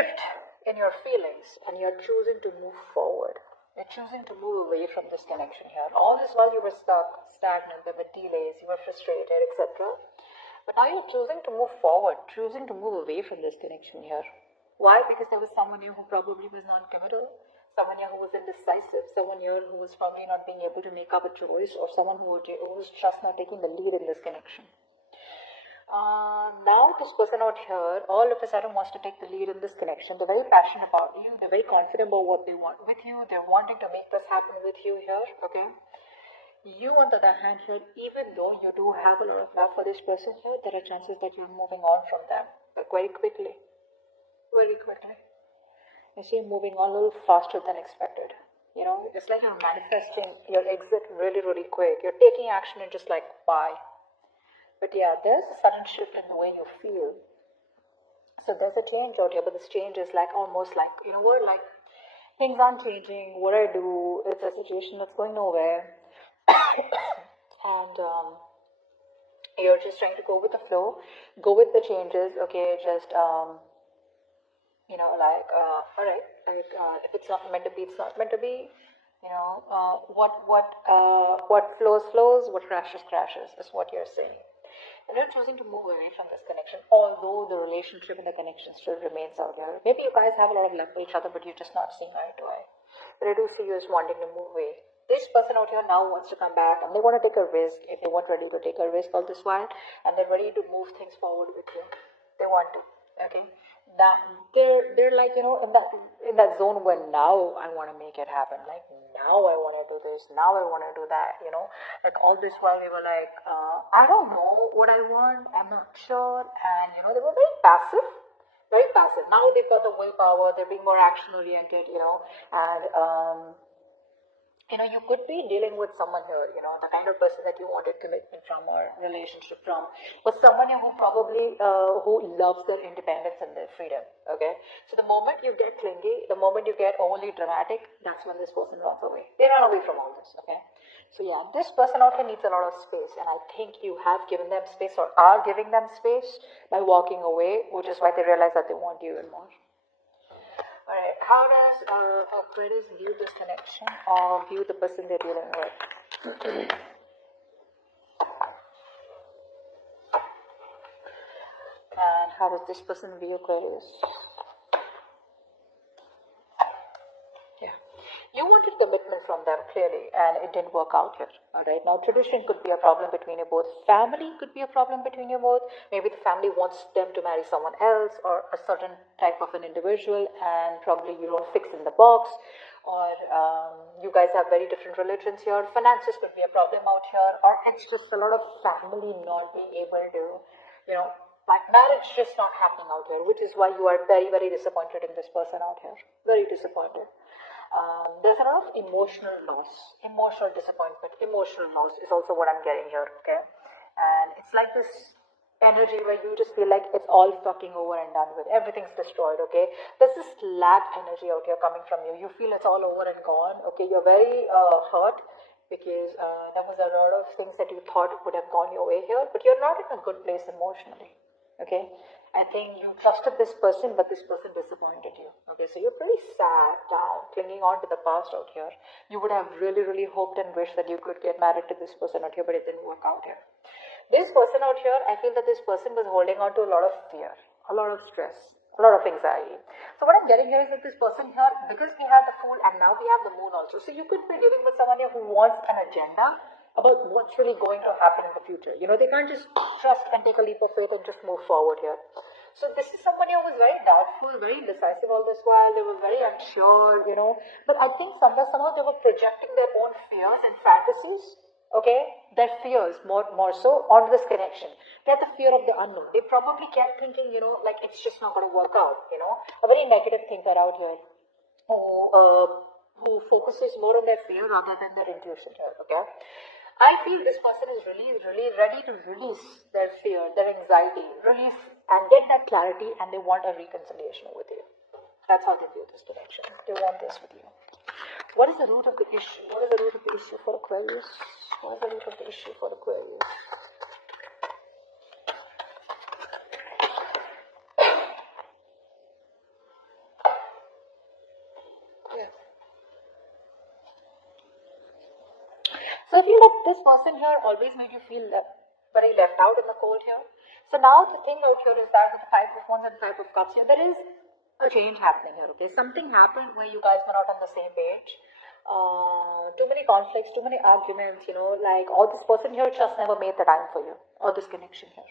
shift in your feelings and you're choosing to move forward. You're choosing to move away from this connection here. All this while you were stuck, stagnant, there were delays, you were frustrated, etc. But now you're choosing to move forward, choosing to move away from this connection here. Why? Because there was someone here who probably was non-committal, someone here who was indecisive, someone here who was probably not being able to make up a choice, or someone who was just not taking the lead in this connection. Now this person out here all of a sudden wants to take the lead in this connection. They're very passionate about you, they're very confident about what they want with you, they're wanting to make this happen with you here, okay? You, on the other hand here, even though you do have a lot of love for this person here, there are chances that you're moving on from them, but very quickly. Very quickly. You see, moving on a little faster than expected. You know, it's like you're manifesting your exit really, really quick. You're taking action and just like, bye. But yeah, there's a sudden shift in the way you feel. So there's a change out here, but this change is like almost like, you know what, like things aren't changing. What I do, it's a situation that's going nowhere. And you're just trying to go with the flow, go with the changes, okay, just, you know, like, alright, like, if it's not meant to be, it's not meant to be. You know, what flows, flows, what crashes, crashes, is what you're saying. And you're choosing to move away from this connection, although the relationship and the connection still remains out here. Maybe you guys have a lot of love for each other, but you're just not seeing eye to eye. But I do see you as wanting to move away. This person out here now wants to come back, and they want to take a risk, if they weren't ready to take a risk all this while, and they're ready to move things forward with you. They want to, okay? That they're like, you know, in that zone where now I want to make it happen. Like now I want to do this, now I want to do that, you know. Like all this while we were like, I don't know what I want, I'm not sure, and you know, they were very passive. Very passive. Now they've got the willpower, they're being more action oriented, you know, and you know, you could be dealing with someone here, you know, the kind of person that you wanted commitment from or relationship from, but someone who probably, who loves their independence and their freedom, okay? So the moment you get clingy, the moment you get overly dramatic, that's when this person runs away. They run away from all this, okay? So yeah, this person out here needs a lot of space, and I think you have given them space or are giving them space by walking away, which is why they realize that they want you even more. Alright, how does Aquarius view this connection or view the person they're dealing with? And how does this person view Aquarius? Yeah. You wanted commitment from them, clearly, and it didn't work out here. Alright, now tradition could be a problem between you both. Family could be a problem between you both. Maybe the family wants them to marry someone else or a certain type of an individual, and probably you don't fix in the box. Or you guys have very different religions here. Finances could be a problem out here. Or it's just a lot of family not being able to, you know, like marriage just not happening out here, which is why you are very, very disappointed in this person out here. Very disappointed. There's a lot of emotional loss, emotional disappointment, emotional loss is also what I'm getting here, okay? And it's like this energy where you just feel like it's all fucking over and done with, everything's destroyed, okay? There's this lack energy out here coming from you. You feel it's all over and gone, okay? You're very hurt because there was a lot of things that you thought would have gone your way here, but you're not in a good place emotionally, okay? I think you trusted this person, but this person disappointed you. Okay, so you're pretty sad, down, clinging on to the past out here. You would have really, really hoped and wished that you could get married to this person out here, but it didn't work out here. This person out here, I feel that this person was holding on to a lot of fear, a lot of stress, a lot of anxiety. So what I'm getting here is that this person here, because we have the Fool and now we have the Moon also, so you could be dealing with someone here who wants an agenda about what's really going to happen in the future. You know, they can't just trust and take a leap of faith and just move forward here. So this is somebody who was very doubtful, very indecisive all this while. They were very unsure, you know. But I think somehow they were projecting their own fears and fantasies, okay, their fears more so onto this connection. They had the fear of the unknown. They probably kept thinking, you know, like it's just not going to work out, you know. A very negative thinker out here who focuses more on their fear rather than their intuition here, okay. I feel this person is really, really ready to release their fear, their anxiety, release and get that clarity, and they want a reconciliation with you. That's how they view this connection. They want this with you. What is the root of the issue? What is the root of the issue for Aquarius? What is the root of the issue for Aquarius? this person here always made you feel very left out in the cold here. So now the thing out here is that with the Five of Wands and Five of Cups here, there is a change happening here, okay? Something happened where you guys were not on the same page. Too many conflicts, too many arguments, you know, like, or this person here just never made the time for you, or this connection here.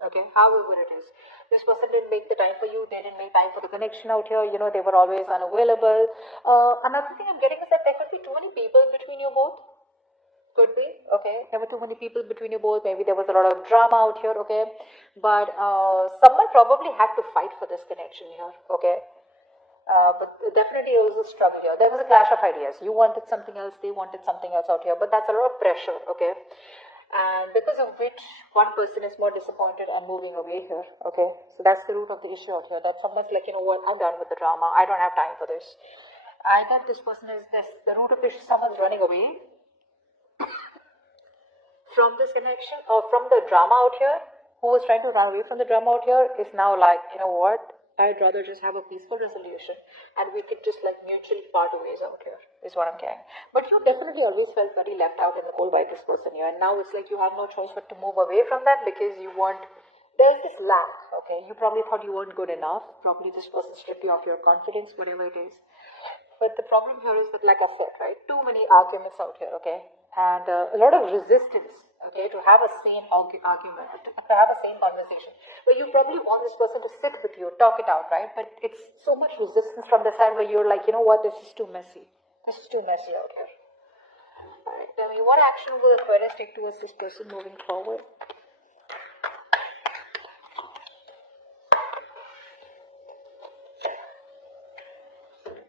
Okay, however it is, this person didn't make the time for you, they didn't make time for the connection out here, you know, they were always unavailable. Another thing I'm getting is that there could be too many people between you both. Could be, okay, there were too many people between you both, maybe there was a lot of drama out here, okay, but someone probably had to fight for this connection here, okay. But definitely it was a struggle here. There was a clash of ideas. You wanted something else, they wanted something else out here, but that's a lot of pressure, okay? And because of which one person is more disappointed and moving away here, okay? So that's the root of the issue out here. That someone's like, you know what, I'm done with the drama. I don't have time for this. I thought this person is the root of the issue. Someone's running away from this connection or from the drama out here. Who was trying to run away from the drama out here is now like, you know what? I'd rather just have a peaceful resolution and we could just like mutually part ways out here, is what I'm getting. But you definitely always felt very left out in the cold by this person here, and now it's like you have no choice but to move away from that because you want, there's this lack, okay? You probably thought you weren't good enough, probably this person stripped you of your confidence, whatever it is. But the problem here is that, like I said, right, too many arguments out here, okay? And a lot of resistance, okay, to have a sane argument, to have a sane conversation. But you probably want this person to sit with you, talk it out, right? But it's so much resistance from the side where you're like, you know what, this is too messy. This is too messy out here. Alright, tell me, what action will Aquarius take towards this person moving forward?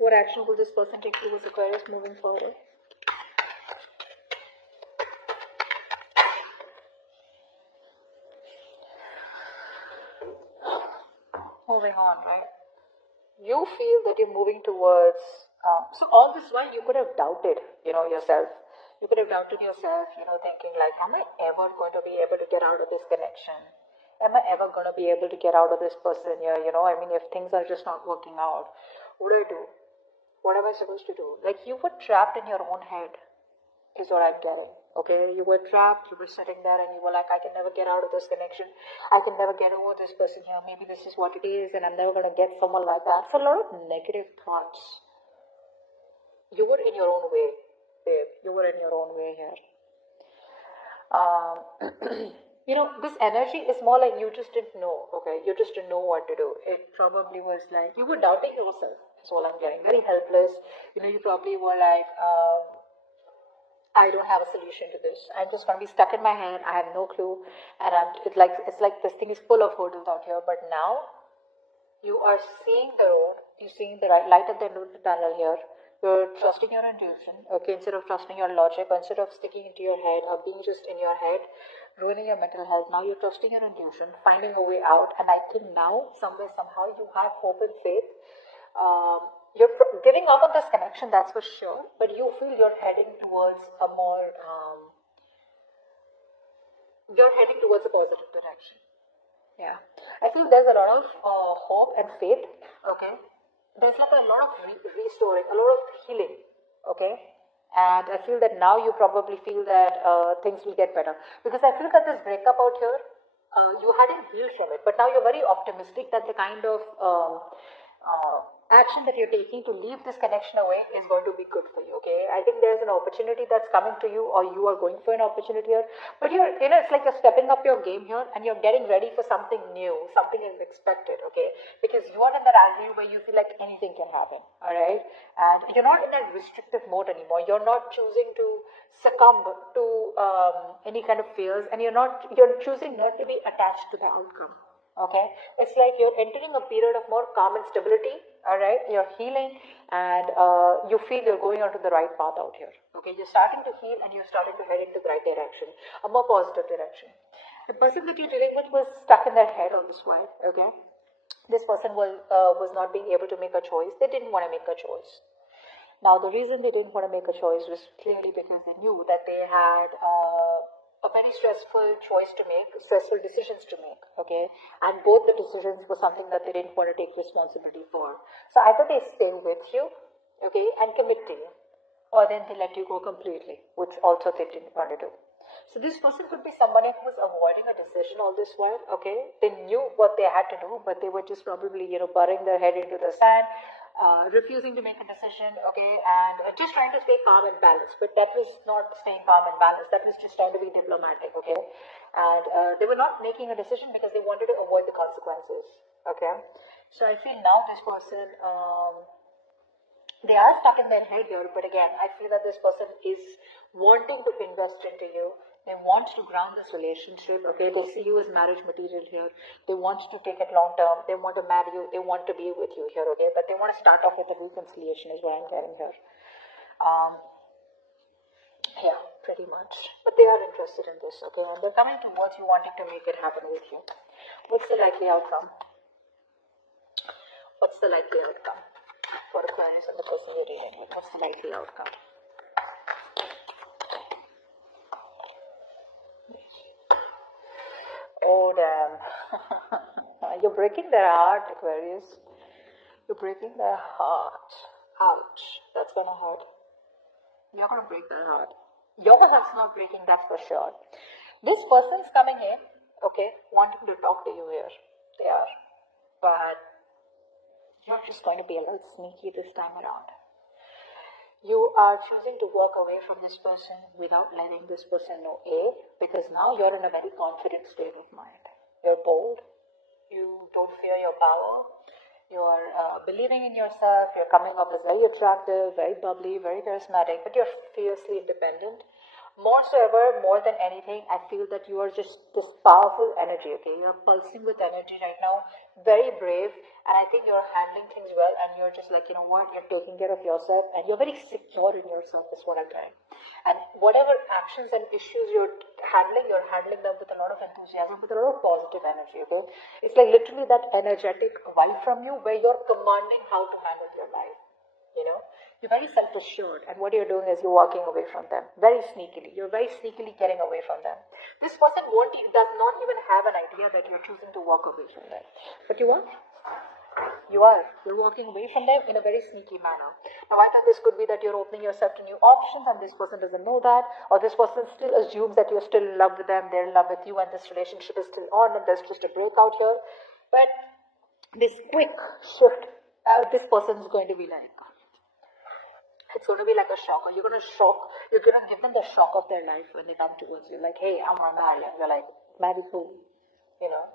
What action will this person take towards Aquarius moving forward? Moving on, right? You feel that you're moving towards, so all this while you could have doubted, you know, yourself. You could have doubted yourself, you know, thinking like, am I ever going to be able to get out of this connection? Am I ever going to be able to get out of this person here? You know, I mean, if things are just not working out, what do I do? What am I supposed to do? Like, you were trapped in your own head, is what I'm getting. Okay, you were trapped, you were sitting there and you were like, I can never get out of this connection. I can never get over this person here. Maybe this is what it is and I'm never going to get someone like that. So a lot of negative thoughts. You were in your own way, babe. You were in your own way here. You know, this energy is more like you just didn't know, okay? You just didn't know what to do. It probably was like, you were doubting yourself. That's all I'm getting. Very helpless. You know, you probably were like, I don't have a solution to this. I'm just going to be stuck in my head. I have no clue. And it's like this thing is full of hurdles out here. But now, you are seeing the road. You're seeing the right light at the end of the tunnel here. You're trusting your intuition, okay, instead of trusting your logic, or instead of sticking into your head or being just in your head, ruining your mental health. Now you're trusting your intuition, finding a way out, and I think now, somewhere, somehow, you have hope and faith. You're giving up on this connection, that's for sure, but you feel you're heading towards a more, you're heading towards a positive direction. Yeah, I feel there's a lot of hope and faith, okay. There's like a lot of restoring, a lot of healing, okay? And I feel that now you probably feel that things will get better. Because I feel that this breakup out here, you hadn't healed from it, but now you're very optimistic that the kind of action that you're taking to leave this connection away is going to be good for you, okay? I think there's an opportunity that's coming to you, or you are going for an opportunity here, but you're, you know, it's like you're stepping up your game here and you're getting ready for something new, something unexpected, okay? Because you are in that attitude where you feel like anything can happen, all right? And you're not in that restrictive mode anymore. You're not choosing to succumb to any kind of fears, and you're choosing not to be attached to the outcome. Okay, it's like you're entering a period of more calm and stability. All right, you're healing, and you feel you're going onto the right path out here. Okay, you're starting to heal, and you're starting to head into the right direction, a more positive direction. The person that you're dealing with was stuck in their head all this while. Okay, this person was not being able to make a choice. They didn't want to make a choice. Now, the reason they didn't want to make a choice was clearly because they knew that they had a very stressful choice to make, stressful decisions to make, okay? And both the decisions were something that they didn't want to take responsibility for. So either they stay with you, okay, and commit to you, or then they let you go completely, which also they didn't want to do. So this person could be somebody who was avoiding a decision all this while, okay? They knew what they had to do, but they were just probably, burying their head into the sand, refusing to make a decision, okay? And just trying to stay calm and balanced. But that was not staying calm and balanced. That was just trying to be diplomatic, okay? And they were not making a decision because they wanted to avoid the consequences, okay? So I feel now this person, they are stuck in their head here, but again, I feel that this person is wanting to invest into you. They want to ground this relationship, okay? They see you as marriage material here. They want to take it long term. They want to marry you. They want to be with you here, okay? But they want to start off with a reconciliation is what I'm getting here. Yeah, pretty much. But they are interested in this, okay? And they're coming towards you wanting to make it happen with you. What's the likely outcome? What's the likely outcome for Aquarius and the person you're dealing with? What's the likely outcome? Oh, damn. You're breaking their heart, Aquarius. You're breaking their heart. Ouch. That's gonna hurt. You're gonna break their heart. Your heart's not breaking, that's for sure. This person's coming in, okay, wanting to talk to you here. They are. But you're just going to be a little sneaky this time around. You are choosing to walk away from this person without letting this person know, because now you're in a very confident state of mind. You're bold. You don't fear your power. You're believing in yourself. You're coming up as very attractive, very bubbly, very charismatic, but you're fiercely independent. More so ever, more than anything, I feel that you are just this powerful energy, okay? You're pulsing with energy right now, very brave, and I think you're handling things well, and you're just like, you know what, you're taking care of yourself, and you're very secure in yourself, is what I'm getting. And whatever actions and issues you're handling them with a lot of enthusiasm, with a lot of positive energy, okay? It's like literally that energetic vibe from you where you're commanding how to handle your life, you know? You're very self-assured, and what you're doing is you're walking away from them very sneakily. You're very sneakily getting away from them. This person does not even have an idea that you're choosing to walk away from them. But you are. You are. You're walking away from them in a very sneaky manner. Now, either this could be that you're opening yourself to new options, and this person doesn't know that, or this person still assumes that you're still in love with them, they're in love with you, and this relationship is still on, and there's just a breakout here. But this quick shift, this person is going to be like, it's going to be like a shock, or you're going to give them the shock of their life when they come towards you. Like, hey, I'm going to marry. And you're like, marry who? You know?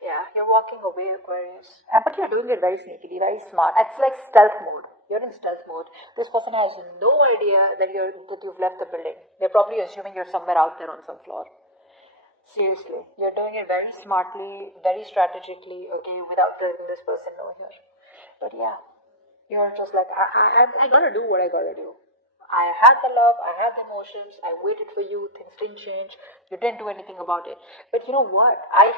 Yeah, you're walking away, Aquarius. But you're doing it very sneakily, very smart. It's like stealth mode. You're in stealth mode. This person has no idea that you've left the building. They're probably assuming you're somewhere out there on some floor. Seriously. You're doing it very smartly, very strategically, okay, without letting this person know here. But yeah. You're just like, I gotta do what I gotta do. I had the love, I had the emotions, I waited for you, things didn't change, you didn't do anything about it. But you know what? I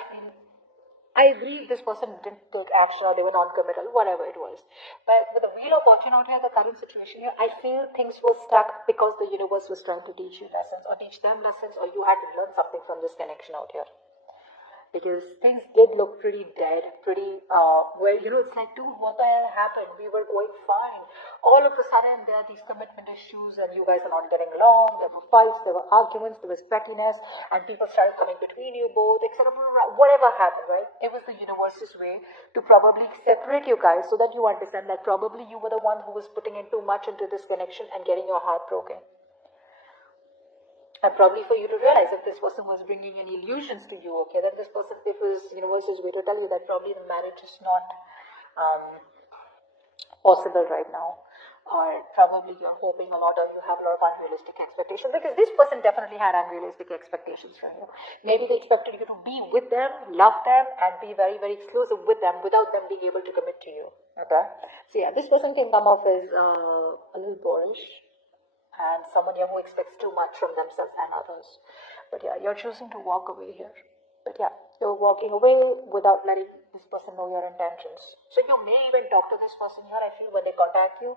agree this person didn't take action or they were non-committal, whatever it was. But with the Wheel of Fortune out here, the current situation here, I feel things were stuck because the universe was trying to teach you lessons, or teach them lessons, or you had to learn something from this connection out here. Because things did look pretty dead, pretty, it's like, dude, what the hell happened? We were going fine. All of a sudden, there are these commitment issues, and you guys are not getting along. There were fights, there were arguments, there was pettiness, and people started coming between you both, etc. Whatever happened, right? It was the universe's way to probably separate you guys so that you understand that probably you were the one who was putting in too much into this connection and getting your heart broken. And probably for you to realize if this person was bringing any illusions to you, okay, then this person, it was universe's way to tell you that probably the marriage is not possible right now. Or probably you're hoping a lot, or you have a lot of unrealistic expectations, because this person definitely had unrealistic expectations from you. Maybe they expected you to be with them, love them, and be very, very exclusive with them without them being able to commit to you. Okay? So yeah, this person can come off as a little boorish, and someone here who expects too much from themselves and others. But yeah, you're choosing to walk away here. But yeah, you're walking away without letting this person know your intentions. So you may even talk to this person here, I feel, when they contact you.